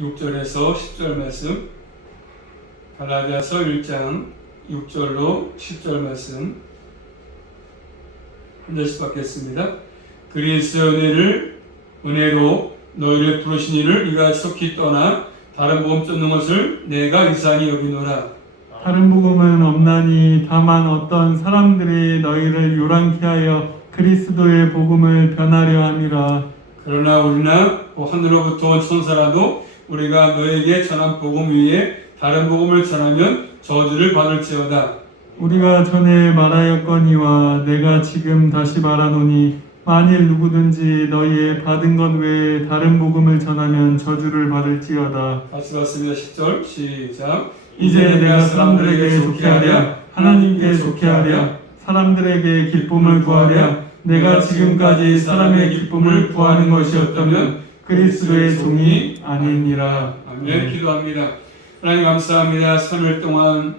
6절에서 10절 말씀, 갈라디아서 1장 6절로 10절 말씀 한 절씩 받겠습니다. 그리스도의 은혜로 너희를 부르신 이를 네가 속히 떠나 다른 복음 쫓는 것을 내가 이상히 여기노라. 다른 복음은 없나니 다만 어떤 사람들이 너희를 요란케 하여 그리스도의 복음을 변하려 함이라. 그러나 우리나 하늘로부터 온 천사라도 우리가 너에게 전한 복음 위에 다른 복음을 전하면 저주를 받을지어다. 우리가 전에 말하였거니와 내가 지금 다시 말하노니 만일 누구든지 너희의 받은 것 외에 다른 복음을 전하면 저주를 받을지어다. 같이 봤습니다. 10절 시작. 이제 내가 사람들에게 좋게 하랴 하나님께 좋게 하랴 사람들에게 기쁨을 구하랴. 내가 지금까지 사람의 기쁨을 구하는 것이었다면 그리스도의 종이 아니니라. 아멘. 기도합니다. 하나님 감사합니다. 3일 동안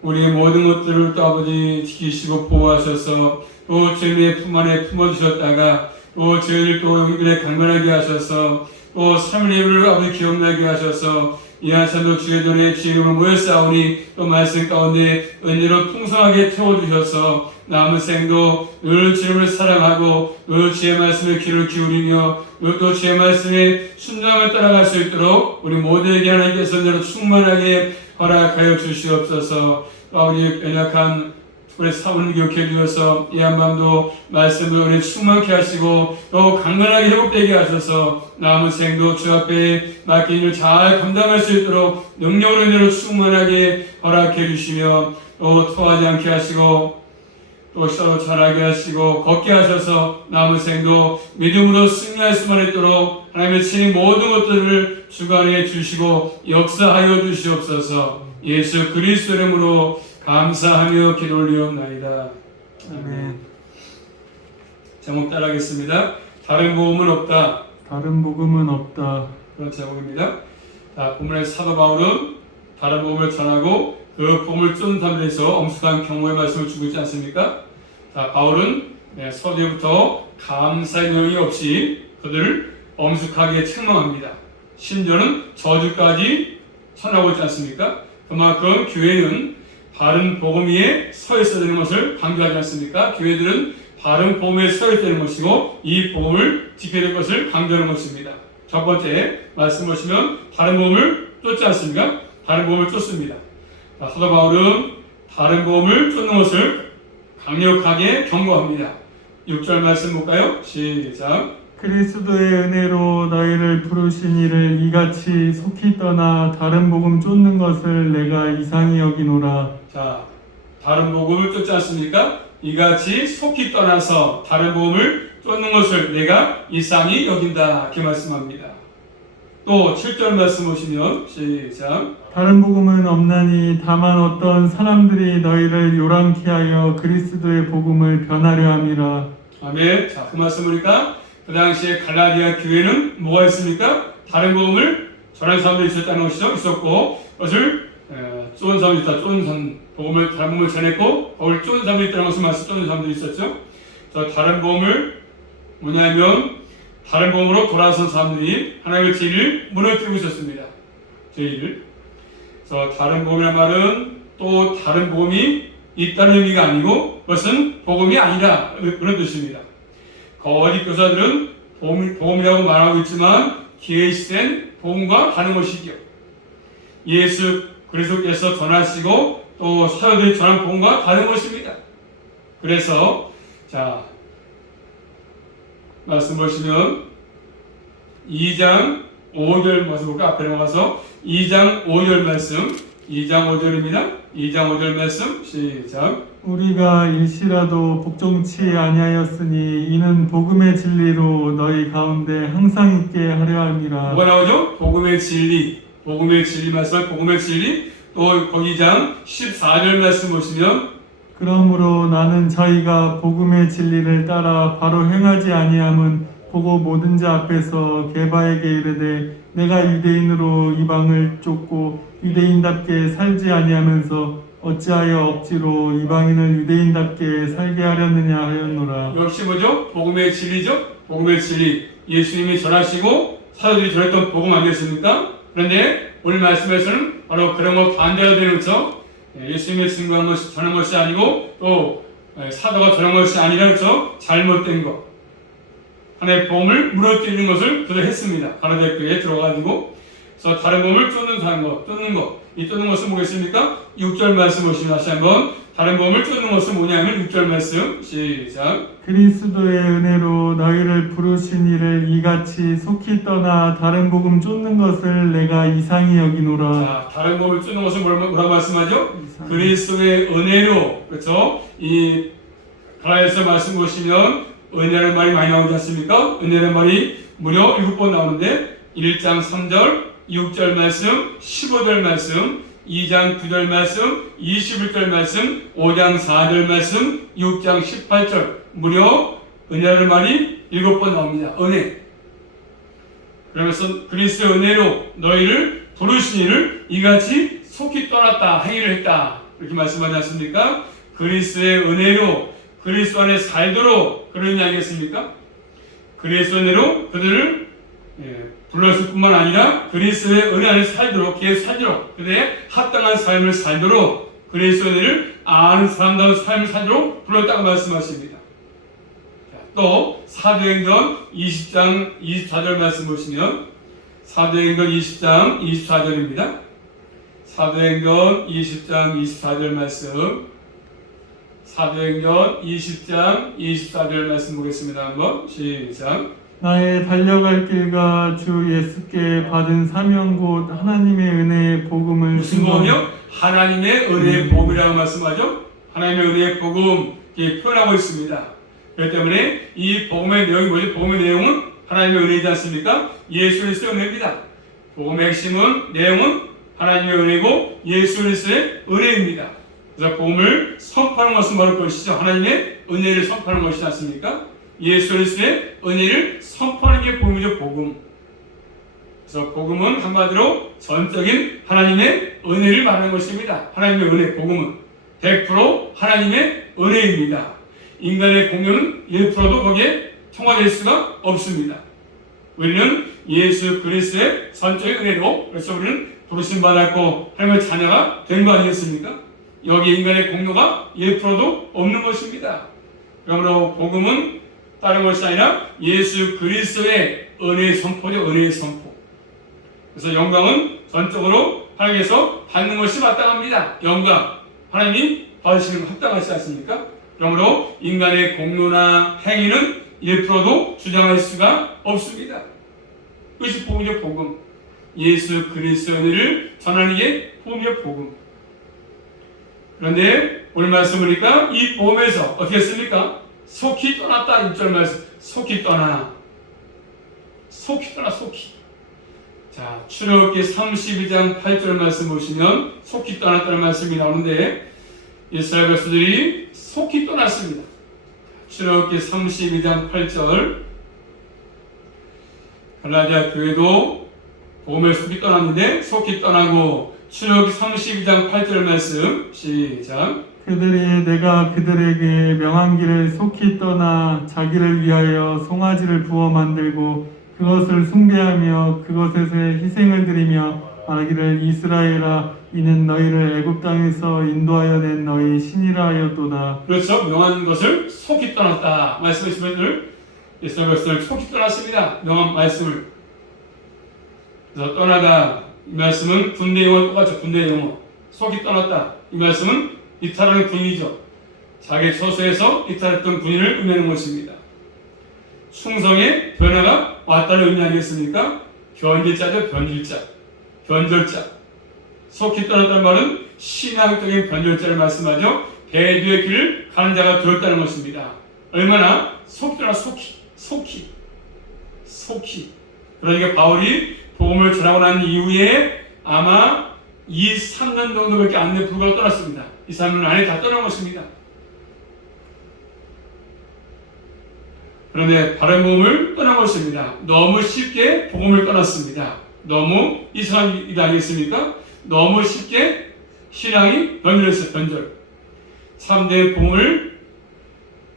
우리의 모든 것들을 또 아버지 지키시고 보호하셔서 또 주님의 품 안에 품어주셨다가 또 저희를 또 여기에 강건하게 하셔서 또 3일 예배를 아버지 기억나게 하셔서 이 한산도 주의 전에 주의 이름을 모여 싸우니 또 말씀 가운데 은혜로 풍성하게 태워주셔서 남은 생도 늘 주님을 사랑하고 늘 주의 말씀에 귀를 기울이며 늘 또 주의 말씀에 순종을 따라갈 수 있도록 우리 모두에게 하나님께서 은혜로 충만하게 허락하여 주시옵소서. 또 아버지 연약한 우리 사모님 기억해 주셔서 이 한밤도 말씀을 우리 충만케 하시고 또 강건하게 회복되게 하셔서 남은 생도 주 앞에 맡긴 일을 잘 감당할 수 있도록 능력으로 은혜로 충만하게 허락해 주시며 또 토하지 않게 하시고 또 서로 잘하게 하시고 걷게 하셔서 남은 생도 믿음으로 승리할 수만 있도록 하나님의 친히 모든 것들을 주관해 주시고 역사하여 주시옵소서. 예수 그리스도 이름으로 감사하며 기도 올리옵나이다. 아멘. 제목 따라하겠습니다. 다른 복음은 없다. 다른 복음은 없다. 그런 제목입니다. 본문의 사도 바울은 다른 복음을 전하고 그 복음을 쫓는 사람들에서 엄숙한 경고의 말씀을 주고 있지 않습니까? 바울은 서두에부터 감사의 내용이 없이 그들을 엄숙하게 책망합니다. 심지어는 저주까지 선하고 있지 않습니까? 그만큼 교회는 바른 복음 위에 서 있어야 되는 것을 강조하지 않습니까? 교회들은 바른 복음 위에 서 있어야 되는 것이고 이 복음을 지켜야 될 것을 강조하는 것입니다. 첫 번째 말씀 보시면 다른 복음을 쫓지 않습니까? 다른 복음을 쫓습니다. 사도 바울은 다른 복음을 쫓는 것을 강력하게 경고합니다. 6절 말씀 볼까요? 시작. 그리스도의 은혜로 너희를 부르신 이를 이같이 속히 떠나 다른 복음 쫓는 것을 내가 이상히 여기노라. 자, 다른 복음을 쫓지 않습니까? 이같이 속히 떠나서 다른 복음을 쫓는 것을 내가 이상히 여긴다. 이렇게 말씀합니다. 또 7절 말씀 보시면 시작. 다른 복음은 없나니 다만 어떤 사람들이 너희를 요란케 하여 그리스도의 복음을 변하려 함이라. 아멘. 자, 그 말씀 보니까 그 당시에 갈라디아 교회는 뭐가 있습니까? 다른 복음을 전하는 사람들이 있었다는 것이죠. 있었고 그것을 쫓은 사람들이 있다. 다른 복음을 전했고 그걸 쫓은 사람들이 있다는 것을 말씀 쫓는 사람들이 있었죠. 저 다른 복음을 뭐냐면 다른 복음으로 돌아선 사람들이 하나님의 진리를 무너뜨리고 있었습니다. 진리를. 그래서 다른 복음이라는 말은 또 다른 복음이 있다는 의미가 아니고 그것은 복음이 아니라 그런 뜻입니다. 거짓 교사들은 복음이라고 말하고 있지만 계시된 복음과 다른 것이죠. 예수 그리스도께서 전하시고 또 사도들이 전한 복음과 다른 것입니다. 그래서 자 말씀 보시면 2장 5절 말씀 볼까? 앞에 넘어가서 2장 5절 말씀 2장 5절입니다. 2장 5절 말씀 시작. 우리가 일시라도 복종치 아니하였으니 이는 복음의 진리로 너희 가운데 항상 있게 하려 함이라. 뭐가 나오죠? 복음의 진리. 복음의 진리 말씀, 복음의 진리. 또 거기 2장 14절 말씀 보시면 그러므로 나는 저희가 복음의 진리를 따라 바로 행하지 아니함은 보고 모든 자 앞에서 게바에게 이르되 내가 유대인으로 이방을 쫓고 유대인답게 살지 아니하면서 어찌하여 억지로 이방인을 유대인답게 살게 하려느냐 하였노라. 역시 뭐죠? 복음의 진리죠? 복음의 진리. 예수님이 전하시고 사도들이 전했던 복음 아니겠습니까? 그런데 오늘 말씀에서는 바로 그런 것 반대가 되는 거죠. 예수님의 증거한 것이 전한 것이 아니고 또 사도가 전한 것이 아니라 그렇죠. 잘못된 것. 하나님의 복음을 무너뜨리는 것을 그들 했습니다. 가나대교회에 들어가지고 그래서 다른 복음을 쫓는 것. 이 쫓는 것은 뭐겠습니까? 6절 말씀 보시면 다시 한번 다른 복음을 쫓는 것은 뭐냐면 6절 말씀 시작. 그리스도의 은혜로 너희를 부르신 이를 이같이 속히 떠나 다른 복음 쫓는 것을 내가 이상히 여기노라. 자, 다른 복음을 쫓는 것은 뭐라고 말씀하죠? 이상. 그리스도의 은혜로. 그렇죠? 이 가라에서 말씀 보시면 은혜라는 말이 많이 나오지 않습니까? 은혜라는 말이 무려 7번 나오는데 1장 3절, 6절 말씀, 15절 말씀, 2장 9절 말씀, 21절 말씀, 5장 4절 말씀, 6장 18절 무려 은혜라는 말이 7번 나옵니다. 은혜. 그러면서 그리스도의 은혜로 너희를 부르신 이를 이같이 속히 떠났다, 행위를 했다 이렇게 말씀하지 않습니까? 그리스도의 은혜로 그리스도 안에 살도록 그런 이야기했습니까? 그리스도의 은혜로 그들을 불렀을 뿐만 아니라 그리스도의 은혜 안에 살도록 계속 살도록 그들의 합당한 삶을 살도록 그리스도의 은혜를 아는 사람다운 삶을 살도록 불렀다고 말씀하십니다. 또 사도행전 20장 24절 말씀 보시면 사도행전 20장 24절입니다. 사도행전 20장 24절 말씀 사도행전 20장 24절 말씀 보겠습니다. 한번 시작. 나의 달려갈 길과 주 예수께 받은 사명 곧 하나님의 은혜의 복음을 무슨 복음이요? 하나님의 은혜의 복음이라고 말씀하죠. 하나님의 은혜의 복음 이렇게 표현하고 있습니다. 그렇기 때문에 이 복음의 내용이 뭐죠? 복음의 내용은 하나님의 은혜이지 않습니까? 예수 그리스도의 은혜입니다. 복음의 핵심은 내용은 하나님의 은혜고 예수 그리스도의 은혜입니다. 그래서 복음을 선포하는 것은 바로 그것이죠. 하나님의 은혜를 선포하는 것이지 않습니까? 예수 그리스도의 은혜를 선포하는 게 복음이죠. 복음. 그래서 복음은 한마디로 전적인 하나님의 은혜를 말하는 것입니다. 하나님의 은혜, 복음은 100% 하나님의 은혜입니다. 인간의 공로는 1%도 거기에 통과될 수가 없습니다. 우리는 예수 그리스도의 전적인 은혜로 그래서 우리는 부르심 받았고 하나님의 자녀가 된 거 아니겠습니까? 여기 인간의 공로가 1%도 없는 것입니다. 그러므로 복음은 다른 것이 아니라 예수 그리스도의 은혜의 선포죠. 은혜의 선포. 그래서 영광은 전적으로 하나님께서 받는 것이 마땅합니다. 영광. 하나님이 받으시는 것 합당하지 않습니까? 그러므로 인간의 공로나 행위는 1%도 주장할 수가 없습니다. 그것이 복음이죠. 복음. 예수 그리스도의 은혜를 전하는 게 복음이죠. 복음. 그런데 오늘 말씀 보니까 이 복음에서 어떻게 했습니까? 속히 떠났다. 6절 말씀. 속히 떠나. 속히 떠나. 속히. 자, 출애굽기 32장 8절 말씀 보시면 속히 떠났다는 말씀이 나오는데 이스라엘 백성들이 속히 떠났습니다. 출애굽기 32장 8절 갈라디아 교회도 복음을 속히 떠났는데 속히 떠나고 출애굽기 32장 8절 말씀 시작. 그들이 내가 그들에게 명한 길을 속히 떠나 자기를 위하여 송아지를 부어 만들고 그것을 숭배하며 그것에서 희생을 드리며 말하기를 이스라엘아 이는 너희를 애굽 땅에서 인도하여 낸 너희 신이라 하였도다. 그렇죠. 명한 것을 속히 떠났다. 말씀하신 분들 이스라엘 백성을 속히 떠났습니다. 명한 말씀을. 그래서 떠나다 이 말씀은 군대 용어 똑같죠. 군대 용어. 속히 떠났다. 이 말씀은 이탈하는 군인이죠. 자기 처소에서 이탈했던 군인을 의미하는 것입니다. 충성의 변화가 왔다는 의미 아니겠습니까? 변질자죠. 변질자. 변절자. 속히 떠났다는 말은 신앙적인 변절자를 말씀하죠. 대주의 길을 가는 자가 되었다는 것입니다. 얼마나 속히 떠나 속히. 그러니까 바울이 복음을 전하고 난 이후에 아마 2-3년 정도밖에 안 돼 불과 떠났습니다. 2-3년 안에 다 떠난 것입니다. 그런데 바른 복음을 떠난 것입니다. 너무 쉽게 복음을 떠났습니다. 너무 이상한 일 아니겠습니까? 너무 쉽게 신앙이 변절했어요. 변절. 참된 복음을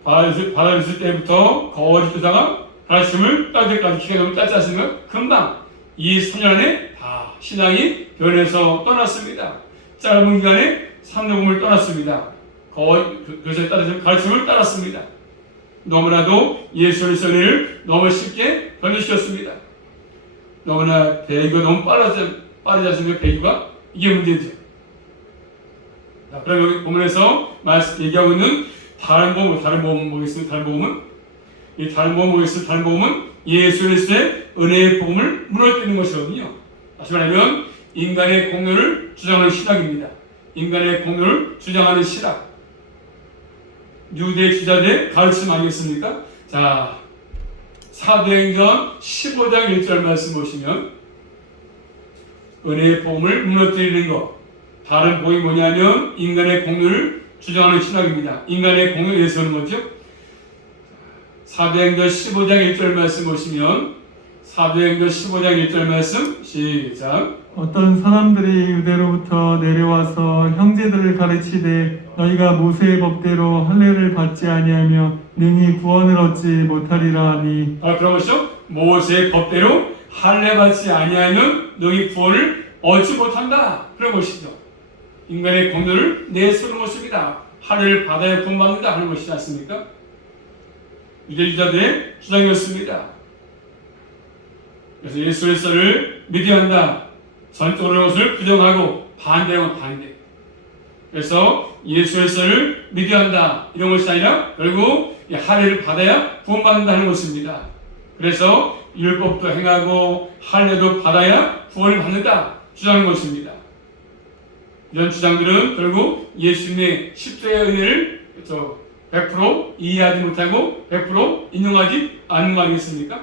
받아들였을 때부터 거짓되다가 가르침을 따를 때까지 기가 너무 짧지 않습니까? 금방 이 3년 안에 다 신앙이 변해서 떠났습니다. 짧은 기간에 삼려공을 떠났습니다. 거의 그것에 따라서 가르침을 따랐습니다. 너무나도 예수 그리스도를 너무 쉽게 변화시켰습니다. 너무나 배기가 너무 빠르지 않습니까? 배기가 이게 문제죠. 자, 그럼 여기 본문에서 얘기하고 있는 다른 복음 뭐겠습니까? 다른 복음은 이 다른 복음 뭐겠습니까? 다른 복음은 예수 그리스도의 은혜의 복음을 무너뜨리는 것이거든요. 다시 말하면 인간의 공로를 주장하는 신학입니다. 인간의 공로를 주장하는 신학. 유대 주자들의 가르침 아니겠습니까? 자, 사도행전 15장 1절 말씀 보시면 은혜의 복음을 무너뜨리는 것. 다른 복음이 뭐냐면 인간의 공로를 주장하는 신학입니다. 인간의 공로에 대해서는 뭐죠? 사도행전 15장 1절 말씀 보시면 사도행전 15장 1절 말씀 시작. 어떤 사람들이 유대로부터 내려와서 형제들을 가르치되 너희가 모세의 법대로 할례를 받지 아니하며 능히 구원을 얻지 못하리라 하니. 그런 것이죠. 모세의 법대로 할례 받지 아니하면 너희 구원을 얻지 못한다. 그런 것이죠. 인간의 공로를 내세우는 것입니다. 할례를 받아야 구원받는다 하는 것이지 않습니까? 유대주자들의 주장이었습니다. 그래서 예수 그리스도를 믿어야 한다. 전적으로 것을 부정하고 반대하고 반대. 그래서 예수 그리스도를 믿어야 한다. 이런 것이 아니라 결국 할례를 받아야 구원받는다는 것입니다. 그래서 율법도 행하고 할례도 받아야 구원을 받는다 주장하는 것입니다. 이런 주장들은 결국 예수님의 십자가의 은혜를 100% 이해하지 못하고 100% 인용하지 않는 거 아니겠습니까?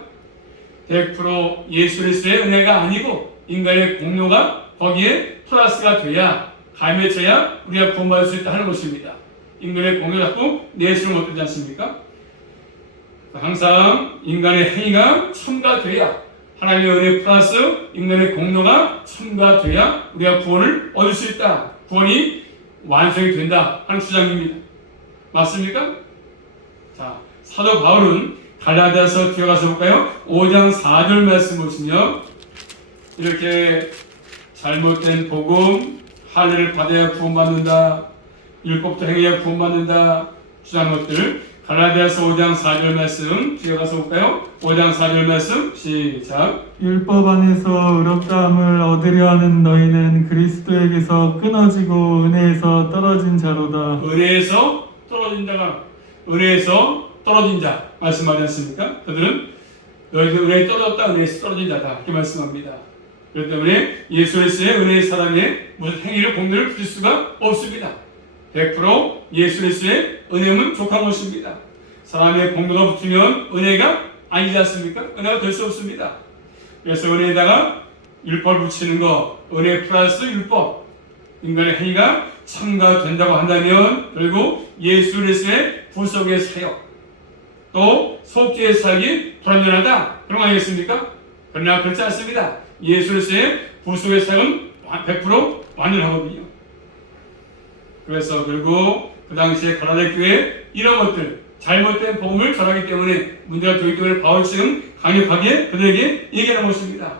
100% 예수 그리스도의 은혜가 아니고 인간의 공로가 거기에 플러스가 돼야 가임해져야 우리가 구원받을 수 있다 하는 것입니다. 인간의 공로 자꾸 내세우는 것 되지 않습니까? 항상 인간의 행위가 첨가돼야 하나님의 은혜 플러스 인간의 공로가 첨가돼야 우리가 구원을 얻을 수 있다. 구원이 완성이 된다 하는 주장입니다. 맞습니까? 자, 사도 바울은 갈라디아서 들어가서 볼까요? 5장 4절 말씀 보시면 이렇게 잘못된 복음, 할례를 받아야 구원받는다, 율법도 행해야 구원받는다 주장한 것들 갈라디아서 5장 4절 말씀 들어가서 볼까요? 5장 4절 말씀 시작. 율법 안에서 의롭다함을 얻으려 하는 너희는 그리스도에게서 끊어지고 은혜에서 떨어진 자로다. 은혜에서 떨어진 자 말씀하지 않습니까? 그들은 너희들 은혜에 떨어졌다, 은혜에서 떨어진 자다 이렇게 말씀합니다. 그렇기 때문에 예수 그리스도의 은혜의 사람의 무슨 행위를 공로를 부릴 수가 없습니다. 100% 예수 그리스도의 은혜는 족한 것입니다. 사람의 공로가 붙으면 은혜가 아니지 않습니까? 은혜가 될 수 없습니다. 그래서 은혜에다가 율법을 붙이는 거, 은혜 플러스 율법, 인간의 행위가 첨가된다고 한다면 결국 예수 그리스도의 구속의 사역, 또 속죄의 사역이 불완전하다 그런 거 아니겠습니까? 그러나 그렇지 않습니다. 예수 그리스도의 구속의 사역은 100% 완전하거든요. 그래서 결국 그 당시에 갈라디아 교회에 이런 것들 잘못된 복음을 전하기 때문에 문제가 되기 때문에 바울이 지금 강력하게 그들에게 얘기하는 것입니다.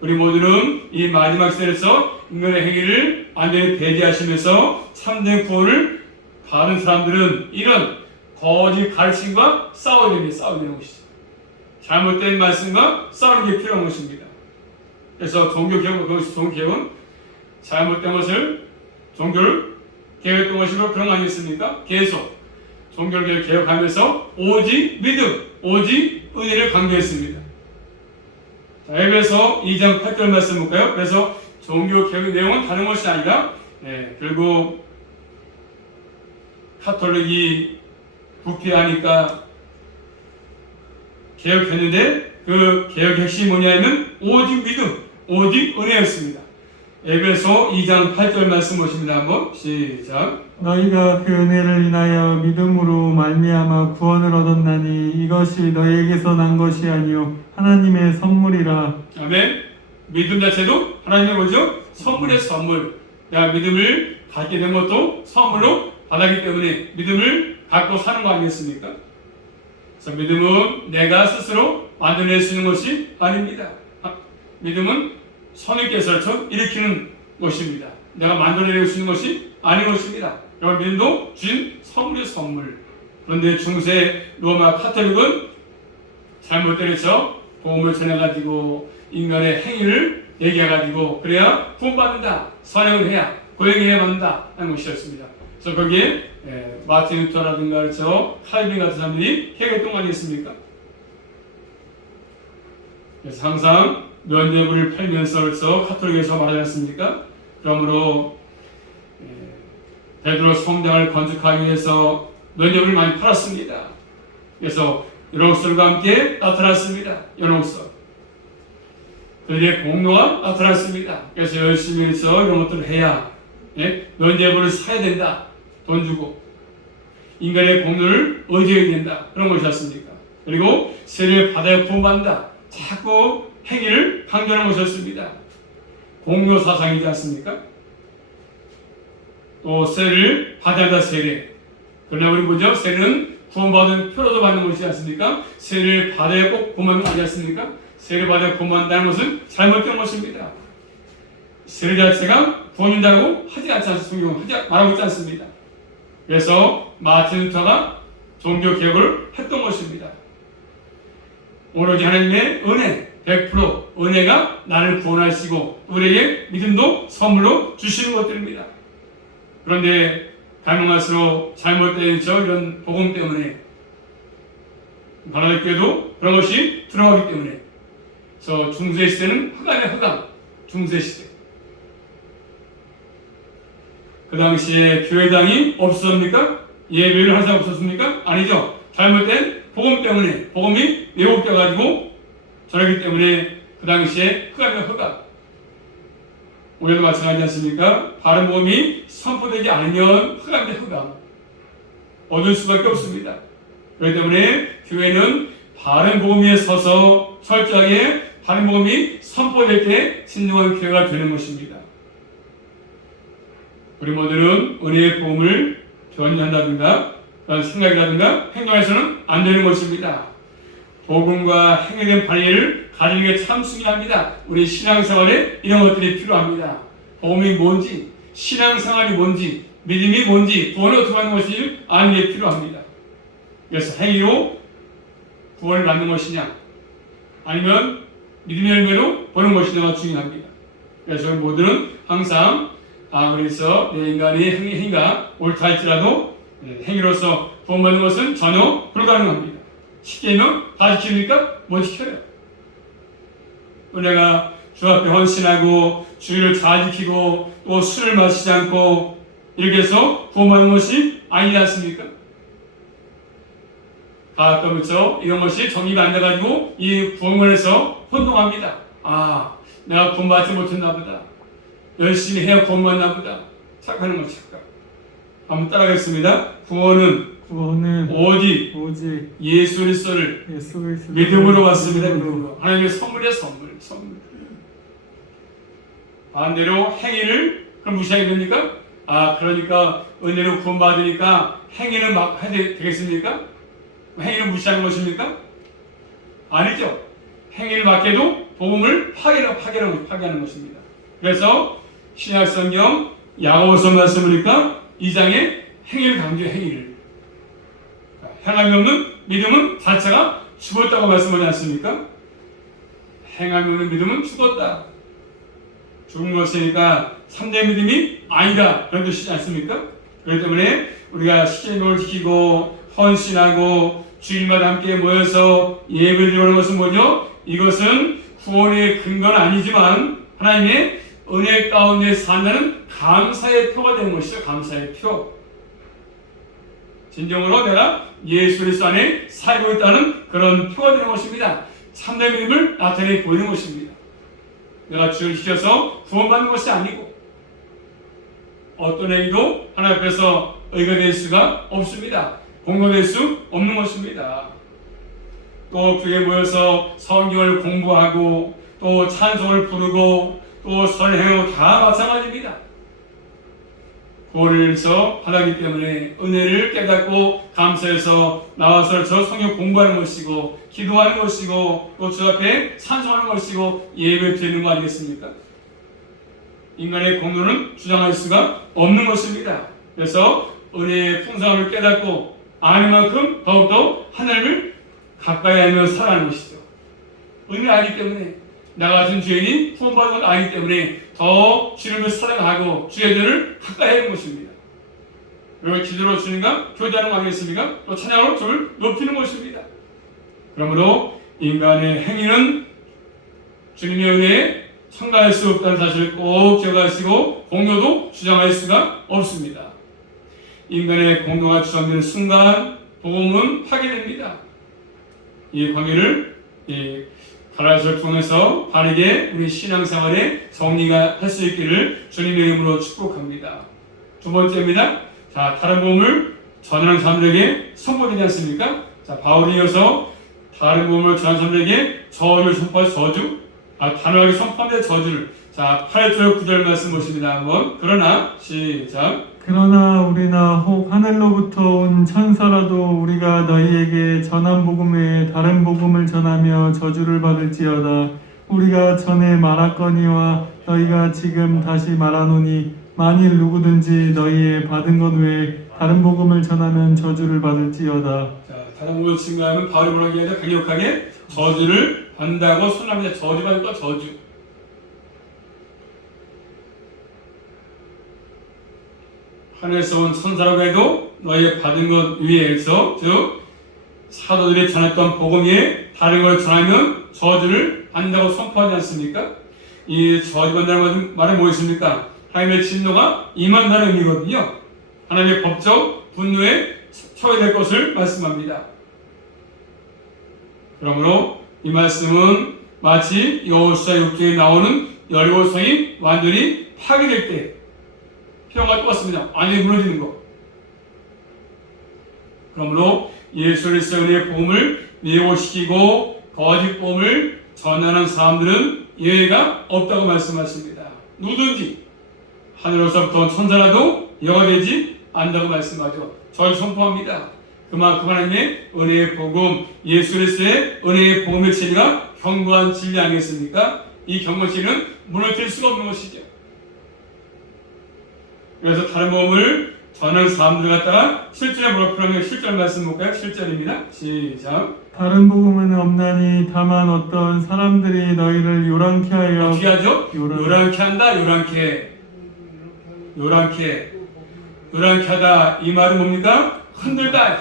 우리 모두는 이 마지막 시대에서 인간의 행위를 완전히 배제하시면서 참된 구원을 받은 사람들은 이런 거짓 가르침과 싸워야 됩니다. 싸워야 되는 것이죠. 잘못된 말씀과 싸우는 게 필요한 것입니다. 그래서 종교개혁은 그것이 종교개혁은 잘못된 것을 종교를 개혁했던 것이고 그런 거 아니겠습니까? 계속 종교를 개혁하면서 오직 믿음, 오직 은혜를 강조했습니다. 자, 에베소 2장 8절 말씀 볼까요? 그래서 종교개혁의 내용은 다른 것이 아니라 결국 카톨릭이 부패하니까 개혁했는데 그 개혁의 핵심이 뭐냐면 오직 믿음, 오직 은혜였습니다. 에베소 2장 8절 말씀 보십니다. 한번 시작. 너희가 그 은혜를 인하여 믿음으로 말미암아 구원을 얻었나니 이것이 너희에게서 난 것이 아니요 하나님의 선물이라. 아멘. 믿음 자체도 하나님의 뭐죠? 선물의 선물. 내가 믿음을 갖게 된 것도 선물로 받았기 때문에 믿음을 갖고 사는 거 아니겠습니까? 그래서 믿음은 내가 스스로 만들어낼 수 있는 것이 아닙니다. 믿음은 성령께서 일으키는 것입니다. 내가 만들어낼 수 있는 것이 아닌 것입니다. 여러분, 믿음도 주신 선물의 선물. 그런데 중세 로마 카톨릭은 잘못되어서 복음을 전해가지고 인간의 행위를 얘기해가지고 그래야 구원받는다, 선행을 해야 고행해야 받는다 하는 것이었습니다. 그래서 거기에 마틴 루터라든가 칼빈 같은 사람들이 해결했던 거 아니겠습니까? 그래서 항상 면죄부를 팔면서 카톨릭에서 말하지 않습니까? 그러므로 베드로 성당을 건축하기 위해서 면죄부를 많이 팔았습니다. 그래서 연옥설과 함께 나타났습니다. 연옥설. 그들의 공로가 나타났습니다. 그래서 열심히 해서 이런 것들을 해야 면죄부를 사야 된다. 돈 주고 인간의 공로를 의지해야 된다. 그런 것이 었습니까? 그리고 세례를 받아야 구원받는다. 자꾸 행위를 강조하는 것이었습니다. 공로 사상이지 않습니까? 또 세례를 받아야 한다. 세례. 그러나 우리 뭐죠? 세례는 구원받은 표로도 받는 것이지 않습니까? 세례를 받아야 꼭 구원받는 거 아니지 않습니까? 세례를 받아야 구원받는다는 것은 잘못된 것입니다. 세례 자체가 구원인다고 하지 않지 않습니까? 말하고 있지 않습니다. 그래서 마틴 루터가 종교 개혁을 했던 것입니다. 오로지 하나님의 은혜, 100% 은혜가 나를 구원하시고 우리에게 믿음도 선물로 주시는 것들입니다. 그런데 갈망할수록 잘못된 이런 복음 때문에 가나안교회도 그런 것이 들어가기 때문에 그래서 중세 시대는 흑암의 흑암, 중세 시대. 그 당시에 교회당이 없었습니까? 예배를 하는 사람 없었습니까? 아니죠. 잘못된 복음 때문에 복음이 왜곡되어가지고 저러기 때문에 그 당시에 흑암의 흑암. 오늘도 마찬가지지 않습니까? 바른 복음이 선포되지 않으면 흑암의 흑암. 얻을 수밖에 없습니다. 그렇기 때문에 교회는 바른 복음에 서서 철저하게 바른 복음이 선포될 때 진정한 교회가 되는 것입니다. 우리 모두는 은혜의 복음을 변화한다든가 생각이라든가 행동해서는 안 되는 것입니다. 복음과 행위에 대한 발의를 가지는 게 참 중요합니다. 우리 신앙생활에 이런 것들이 필요합니다. 복음이 뭔지, 신앙생활이 뭔지, 믿음이 뭔지, 구원을 어떻게 하는 것인지 아는 게 필요합니다. 그래서 행위로 구원을 받는 것이냐 아니면 믿음의 열매로 보는 것이냐가 중요합니다. 그래서 저희 모두는 항상 그래서 내 인간의 행위가 옳다 할지라도 행위로서 구원받는 것은 전혀 불가능합니다. 10계명 다 지킵니까? 못 지켜요. 내가 주 앞에 헌신하고 주의를 잘 지키고 또 술을 마시지 않고 이렇게 해서 구원받는 것이 아니지 않습니까? 가끔서 이런 것이 정리가 안 돼가지고 이 구원문에서 혼동합니다. 내가 구원받지 못했나 보다. 열심히 해야 구원받나 보다. 착하는 것 착각. 한번 따라가겠습니다. 구원은 오직 예수 그리스도를 믿음으로 받습니다. 하나님의 선물이야, 선물. 반대로 행위를 그럼 무시하게 됩니까? 그러니까 은혜로 구원받으니까 행위는 막 해야 되겠습니까? 행위를 무시하는 것입니까? 아니죠. 행위를 맡겨도 복음을 파괴하는 것입니다. 그래서 신약성경 야고보서 말씀을 보니까 2장에 행위를 강조해. 행위를. 행함이 없는 믿음은 자체가 죽었다고 말씀하지 않습니까? 행함이 없는 믿음은 죽었다. 죽은 것이니까 3대 믿음이 아니다. 그런 뜻이지 않습니까? 그렇기 때문에 우리가 십계명을 지키고 헌신하고 주일마다 함께 모여서 예배를 드리는 것은 뭐죠? 이것은 구원의 근거는 아니지만 하나님의 은혜 가운데 산다는 감사의 표가 되는 것이죠. 감사의 표. 진정으로 내가 예수 그리스도 안에 살고 있다는 그런 표가 되는 것입니다. 참된 믿음을 나타내 보이는 것입니다. 내가 주를 지켜서 구원받는 것이 아니고 어떤 행위도 하나님 앞에서 의가 될 수가 없습니다. 공로될 수 없는 것입니다. 또 교회에 모여서 성경을 공부하고 또 찬송을 부르고 또 선행하고 다 마찬가지입니다. 도리에서 받았기 때문에 은혜를 깨닫고 감사해서 나와서 저 성경 공부하는 것이고 기도하는 것이고 또 주 앞에 찬송하는 것이고 예배 드리는 거 아니겠습니까? 인간의 공로는 주장할 수가 없는 것입니다. 그래서 은혜의 풍성함을 깨닫고 아는 만큼 더욱더 하나님을 가까이 하며 살아가는 것이죠. 은혜 알기 때문에 나 같은 죄인이 구원받은 걸 알기 때문에 더 주님을 사랑하고 주의 죄를 가까이 하는 것입니다. 그리고 기도로 주님과 교제하는 거 아니겠습니까? 또 찬양으로 주를 높이는 것입니다. 그러므로 인간의 행위는 주님의 은혜에 참가할 수 없다는 사실을 꼭 기억하시고 공로도 주장할 수가 없습니다. 인간의 공로가 주장되는 순간 복음은 파괴됩니다. 이 관계를 가라사를 통해서 바르게 우리 신앙생활에 정리가 할 수 있기를 주님의 이름으로 축복합니다. 두 번째입니다. 자, 다른 복음을 전하는 사람들에게 선포되지 않습니까? 자, 바울이 이어서 다른 복음을 전하는 사람들에게 저주를 선포할 단호하게 선포하는 저주를. 자, 8절 9절 말씀 보십니다. 한번. 그러나 시작. 그러나 우리나 혹 하늘로부터 온 천사라도 우리가 너희에게 전한 복음 외에 다른 복음을 전하며 저주를 받을지어다. 우리가 전에 말하거니와 너희가 지금 다시 말하노니 만일 누구든지 너희의 받은 것 외에 다른 복음을 전하면 저주를 받을지어다. 자, 다른 복음을 증거하면 바울이 뭐라고 하냐? 강력하게 저주를 받는다고 선언합니다. 저주 받을 거 저주. 하늘에서 온 천사라고 해도 너희의 받은 것 위에서 즉 사도들이 전했던 복음 외에 다른 걸 전하면 저주를 받는다고 선포하지 않습니까? 이 저주받는다는 말은 무엇입니까? 하나님의 진노가 임한다는 의미거든요. 하나님의 법적 분노에 처해될 것을 말씀합니다. 그러므로 이 말씀은 마치 여호수아 6장에 나오는 여리고성이 완전히 파괴될 때 표현과 똑같습니다. 완전히 무너지는 것. 그러므로 예수 그리스도의 은혜의 복음을 왜곡시키고 거짓 복음을 전하는 사람들은 예외가 없다고 말씀하십니다. 누구든지 하늘로서부터 천사라도 영화 되지 않는다고 말씀하죠. 저를 선포합니다. 그만큼 하나님의 은혜의 복음, 예수 그리스도의 은혜의 복음의 진리가 견고한 진리 아니겠습니까? 이 견고한 진리는 무너질 수가 없는 것이죠. 그래서 다른 복음을 전하는 사람들 갖다가 실제로 뭐라고 표현하면 실절 말씀 볼까요? 실절입니다. 시작. 다른 복음은 없나니 다만 어떤 사람들이 너희를 요란케 하여 어떻게 하죠? 요란케 한다. 요란케 하다. 이 말은 뭡니까? 흔들다.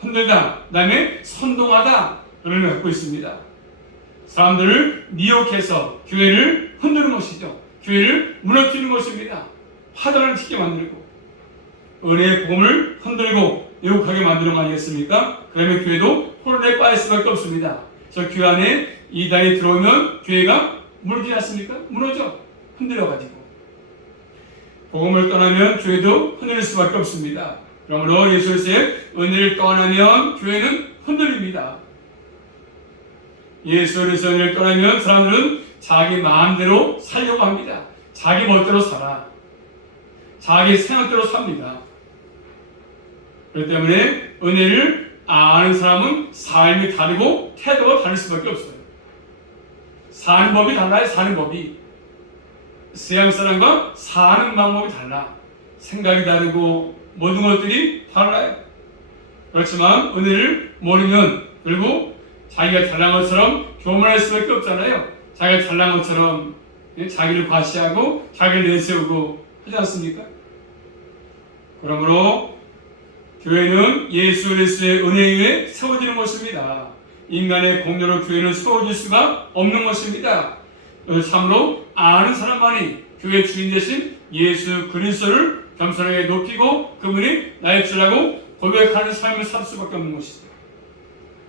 흔들다. 그 다음에 선동하다. 그런 의미를 갖고 있습니다. 사람들을 미혹해서 교회를 흔드는 것이죠. 교회를 무너뜨리는 것입니다. 파단을 치게 만들고 은혜의 복음을 흔들고 왜곡하게 만드는 거 아니겠습니까? 그러면 교회도 혼란에 빠질 수밖에 없습니다. 그래서 교회 안에 이단이 들어오면 교회가 무너지지 않습니까? 무너져. 흔들려가지고 복음을 떠나면 교회도 흔들릴 수밖에 없습니다. 그러므로 예수 그리스도의 은혜를 떠나면 교회는 흔들립니다. 예수 그리스도의 은혜를 떠나면 사람들은 자기 마음대로 살려고 합니다. 자기 멋대로 살아. 자기 생각대로 삽니다. 그렇기 때문에 은혜를 아는 사람은 삶이 다르고 태도가 다를 수밖에 없어요. 사는 법이 달라요. 사는 법이. 서양 사람과 사는 방법이 달라. 생각이 다르고 모든 것들이 달라요. 그렇지만 은혜를 모르면 결국 자기가 잘난 것처럼 교만할 수밖에 없잖아요. 자기가 잘난 것처럼 자기를 과시하고 자기를 내세우고 하지 않습니까? 그러므로 교회는 예수 그리스도의 은혜에 의해 세워지는 것입니다. 인간의 공로로 교회는 세워질 수가 없는 것입니다. 참으로 아는 사람만이 교회 주인 되신 예수 그리스도를 겸손하게 높이고 그분이 나의 주라고 고백하는 삶을 살 수밖에 없는 것이죠.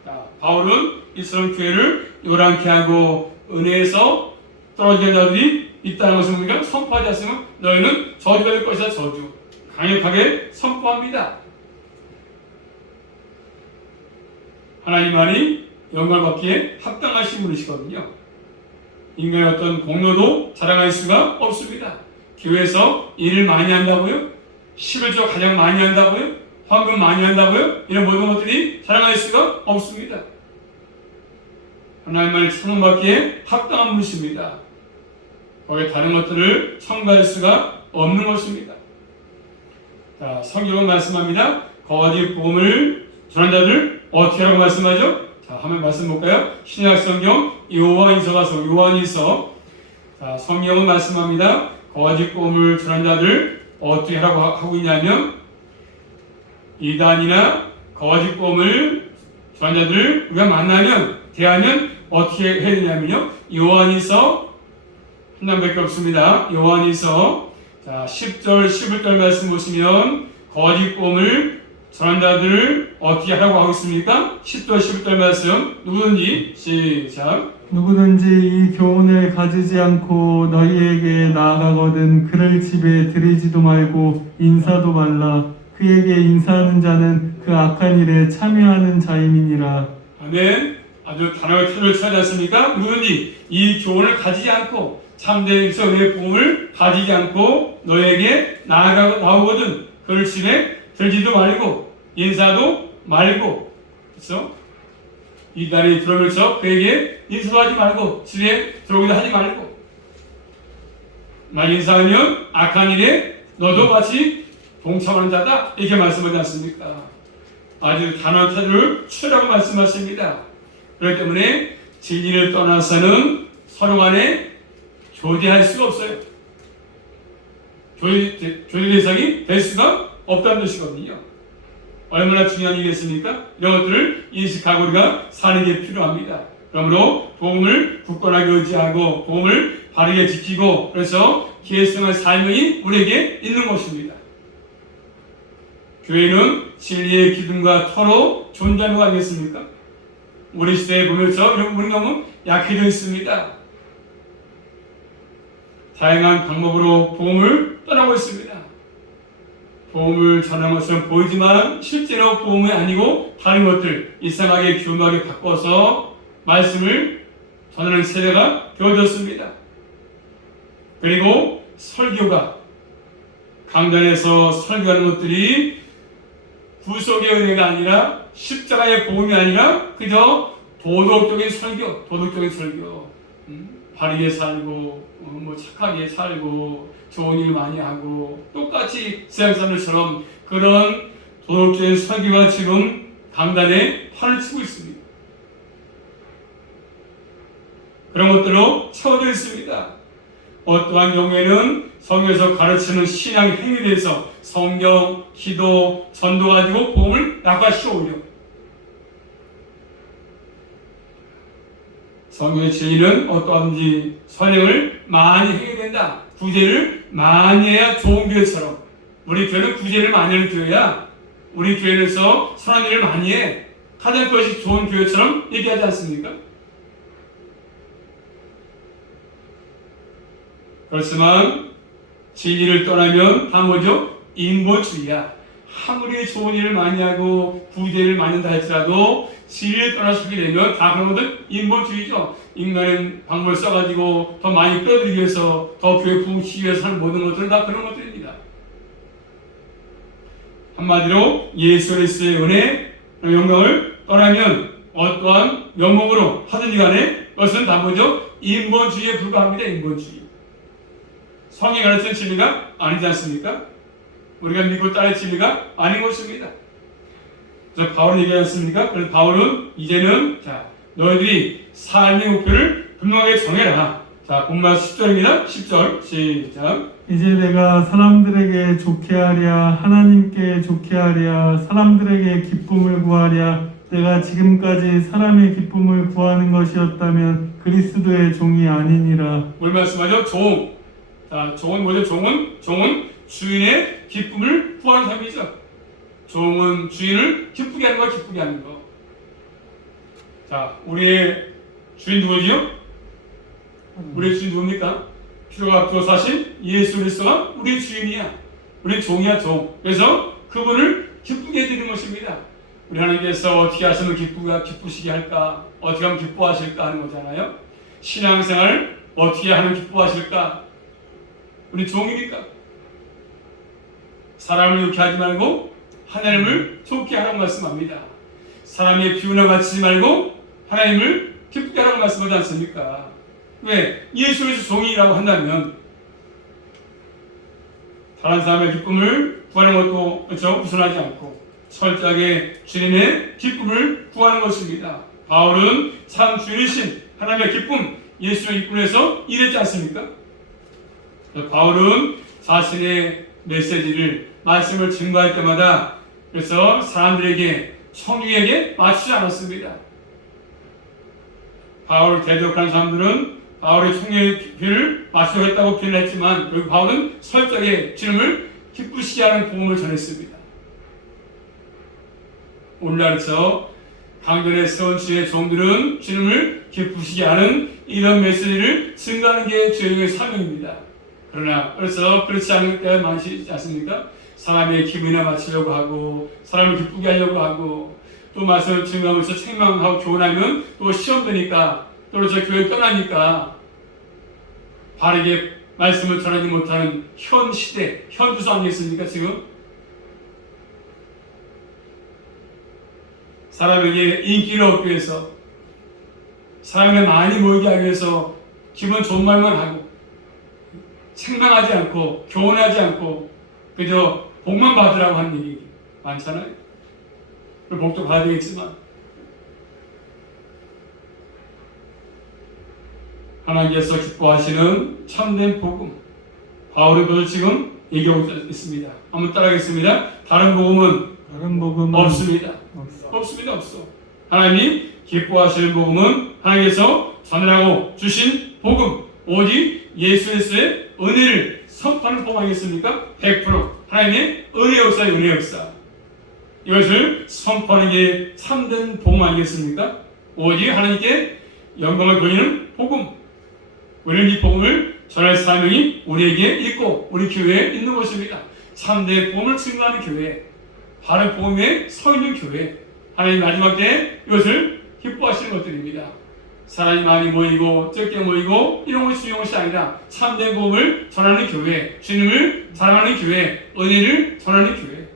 자, 바울은 이스라엘 교회를 요란케 하고 은혜에서 떨어지는 자들이 있다는 것을 우리가 선포하지 않으면 너희는 저주받을 것이다. 저주. 강력하게 선포합니다. 하나님만이 영광을 받기에 합당하신 분이시거든요. 인간의 어떤 공로도 자랑할 수가 없습니다. 교회에서 일을 많이 한다고요? 11조 가장 많이 한다고요? 헌금 많이 한다고요? 이런 모든 것들이 자랑할 수가 없습니다. 하나님만을 찬송받기에 합당한 분이십니다. 거기에 다른 것들을 첨가할 수가 없는 것입니다. 자, 성경은 말씀합니다. 거짓 복음을 전한 자들 어떻게 하라고 말씀하죠? 자, 한번 말씀 볼까요? 신약 성경 요한일서 가서 요한일서. 자, 성경은 말씀합니다. 거짓 복음을 전한 자들 어떻게 하라고 하고 있냐면, 이단이나 거짓 복음을 전한 자들 우리가 만나면 대하면 어떻게 해야 되냐면요. 요한일서 한 장밖에 없습니다. 요한일서 자 10절 11절 말씀 보시면 거짓 복음을 전한 자들을 어떻게 하라고 하고 있습니까? 10절 11절 말씀 누구든지 시작. 누구든지 이 교훈을 가지지 않고 너희에게 나아가거든 그를 집에 들이지도 말고 인사도 말라. 그에게 인사하는 자는 그 악한 일에 참여하는 자임이니라. 아멘. 아주 단호하게 태도를 취하지 않습니까? 누구든지 이 교훈을 가지지 않고 참된 은혜의 복음을 가지지 않고 너에게 나오거든 그를 집에 들지도 말고 인사도 말고, 그렇죠? 이단이 들어오면서 그에게 인사도 하지 말고 집에 들어오기도 하지 말고, 나 인사하면 악한 일에 너도 같이 동참하는 자다 이렇게 말씀하지 않습니까? 아주 단호한 태도를 취하라고 말씀하십니다. 그렇기 때문에 진리를 떠나서는 서로 간에 교제할 수가 없어요. 교제 대상이 될 수가 없다는 것이거든요. 얼마나 중요한 일이겠습니까? 이런 것들을 인식하고 우리가 사는 게 필요합니다. 그러므로 복음을 굳건하게 의지하고 복음을 바르게 지키고, 그래서 계승할 삶이 우리에게 있는 것입니다. 교회는 진리의 기둥과 터로 존재하는 거 아니겠습니까? 우리 시대에 보면서 우리 너무 약해져 있습니다. 다양한 방법으로 복음을 떠나고 있습니다. 복음을 전하는 것은 보이지만 실제로 복음이 아니고 다른 것들 이상하게 교묘하게 바꿔서 말씀을 전하는 세대가 되어졌습니다. 그리고 설교가 강단에서 설교하는 것들이 구속의 은혜가 아니라 십자가의 복음이 아니라 그저 도덕적인 설교, 바르게 살고 뭐 착하게 살고 좋은 일 많이 하고 똑같이 세상 사람들처럼 그런 도덕적인 설교가 지금 강단에 판을 치고 있습니다. 그런 것들로 채워져 있습니다. 어떠한 경우에는 성경에서 가르치는 신앙 행위에 대해서 성경, 기도, 전도 가지고 복음을 낙화시켜 올려. 성경의 진리는 어떠한지 선행을 많이 해야 된다. 구제를 많이 해야 좋은 교회처럼. 우리 교회는 구제를 많이 하는 교회야. 우리 교회에서 선한 일을 많이 해. 가장 그것이 좋은 교회처럼 얘기하지 않습니까? 그렇지만 진리를 떠나면 다 뭐죠? 인본주의야. 아무리 좋은 일을 많이 하고 구제를 많이 한다 할지라도 진리를 떠나서 하게 되면 다 그런 것들 인본주의죠. 인간의 방법을 써가지고 더 많이 끌어들이기 위해서 더 교회 부흥시키기 위해서 하는 모든 것들은 다 그런 것들입니다. 한마디로 예수 그리스도의 은혜, 영광을 떠나면 어떠한 명목으로 하든지 간에 그것은 다 뭐죠? 인본주의에 불과합니다. 인본주의. 성경이 가르치는 진리가 아니지 않습니까? 우리가 믿고 따를 진리가 아닌 것입니다. 그래서 바울은 얘기하지 않습니까? 그래서 바울은 이제는 너희들이 삶의 목표를 분명하게 정해라. 자, 본문 10절입니다. 10절 시작. 이제 내가 사람들에게 좋게 하랴 하나님께 좋게 하랴 사람들에게 기쁨을 구하랴. 내가 지금까지 사람의 기쁨을 구하는 것이었다면 그리스도의 종이 아니니라. 뭘 말씀하죠? 종. 자, 종은 뭐죠? 종은 주인의 기쁨을 구하는 삶이죠. 종은 주인을 기쁘게 하는 거, 기쁘게 하는 거. 자, 우리의 주인 누구지요? 우리의 주인 누굽니까? 피로가 앞으로 사신 예수 그리스도가 우리의 주인이야. 우리의 종이야, 종. 그래서 그분을 기쁘게 해드리는 것입니다. 우리 하나님께서 어떻게 하시면 기쁘시게 할까? 어떻게 하면 기뻐하실까 하는 거잖아요. 신앙생활 어떻게 하면 기뻐하실까? 우리 종이니까. 사람을 욕게 하지 말고 하나님을 좋게 하라고 말씀합니다. 사람의 비유나 맞추지 말고 하나님을 기쁘게 하라고 말씀하지 않습니까? 왜? 예수에서 종이라고 한다면 다른 사람의 기쁨을 구하는 것도 그렇죠? 우선하지 않고 철저하게 주님의 기쁨을 구하는 것입니다. 바울은 참 주이신 하나님의 기쁨, 예수의 기쁨에서 일했지 않습니까? 바울은 자신의 메시지를 말씀을 증거할 때마다 그래서 사람들에게 청중에게 맞추지 않았습니다. 바울을 대적하는 사람들은 바울의 청중의 귀를 맞추겠다고 표현했지만 결국 바울은 철저하게 주님을 기쁘시게 하는 복음을 전했습니다. 오늘날에서 강변에 세운 주의 종들은 주님을 기쁘시게 하는 이런 메시지를 증거하는 게 주의 사명입니다. 그러나 그래서 그렇지 않을 때가 많지 않습니까? 사람의 기분이나 맞추려고 하고 사람을 기쁘게 하려고 하고 또 말씀을 증거하면서 책망하고 교훈하면 또 시험되니까 또 저 교회 떠나니까 바르게 말씀을 전하지 못하는 현 시대, 현 주소 아니겠습니까 지금? 사람에게 인기를 얻기 위해서 사람에 많이 모이게 하기 위해서 기분 좋은 말만 하고 책망하지 않고 교훈하지 않고 그저 복만 받으라고 하는 얘기 많잖아요. 그 복도 받아야 되겠지만 하나님께서 기뻐하시는 참된 복음 바울이 그걸 지금 얘기하고 있습니다. 한번 따라하겠습니다. 다른 복음은 없습니다. 없어. 하나님 기뻐하시는 복음은 하나님께서 전하라고 주신 복음 오직 예수 그리스도의 은혜를 선포하는 복음 아니겠습니까? 100% 하나님의 은혜 역사의 은혜 역사 이것을 선포하는 게 참된 복음 아니겠습니까? 오직 하나님께 영광을 돌리는 복음 우리는 이 복음을 전할 사명이 우리에게 있고 우리 교회에 있는 것입니다. 참된 복음을 증거하는 교회 바른 복음에 서 있는 교회 하나님 마지막 때에 이것을 기뻐하시는 것들입니다. 사람이 많이 모이고 적게 모이고 이런 것이 중요한 것이 아니라 참된 복음을 전하는 교회 주님을 사랑하는 교회 은혜를 전하는 교회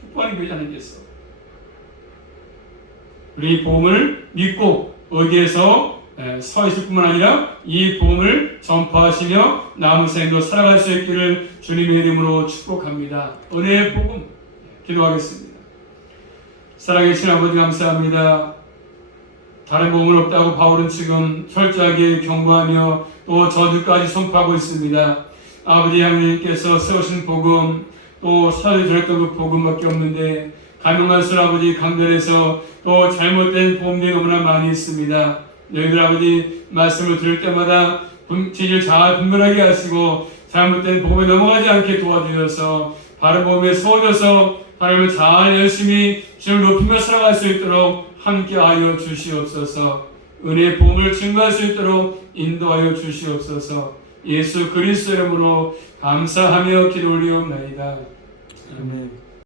기뻐하는 교회지 않겠어. 우리 이 복음을 믿고 의지해서 서 있을 뿐만 아니라 이 복음을 전파하시며 남은 생도 살아갈 수 있기를 주님의 이름으로 축복합니다. 은혜의 복음 기도하겠습니다. 사랑의 아버지 감사합니다. 다른 복음은 없다고 바울은 지금 철저하게 경고하며 또 저주까지 선포하고 있습니다. 아버지 하나님께서 세우신 복음 또 사회 들었던 그 복음밖에 없는데 가명한술 아버지 강변에서 또 잘못된 복음들이 너무나 많이 있습니다. 너희들 아버지 말씀을 들을 때마다 진리를 잘 분별하게 하시고 잘못된 복음에 넘어가지 않게 도와주셔서 바른 복음에 서워져서 하나님을 잘 열심히 주님을 높이며 살아갈 수 있도록 함께하여 주시옵소서. 은혜의 복음을 증거할 수 있도록 인도하여 주시옵소서. 예수 그리스도 이름으로 감사하며 기도 올리옵나이다. 아멘.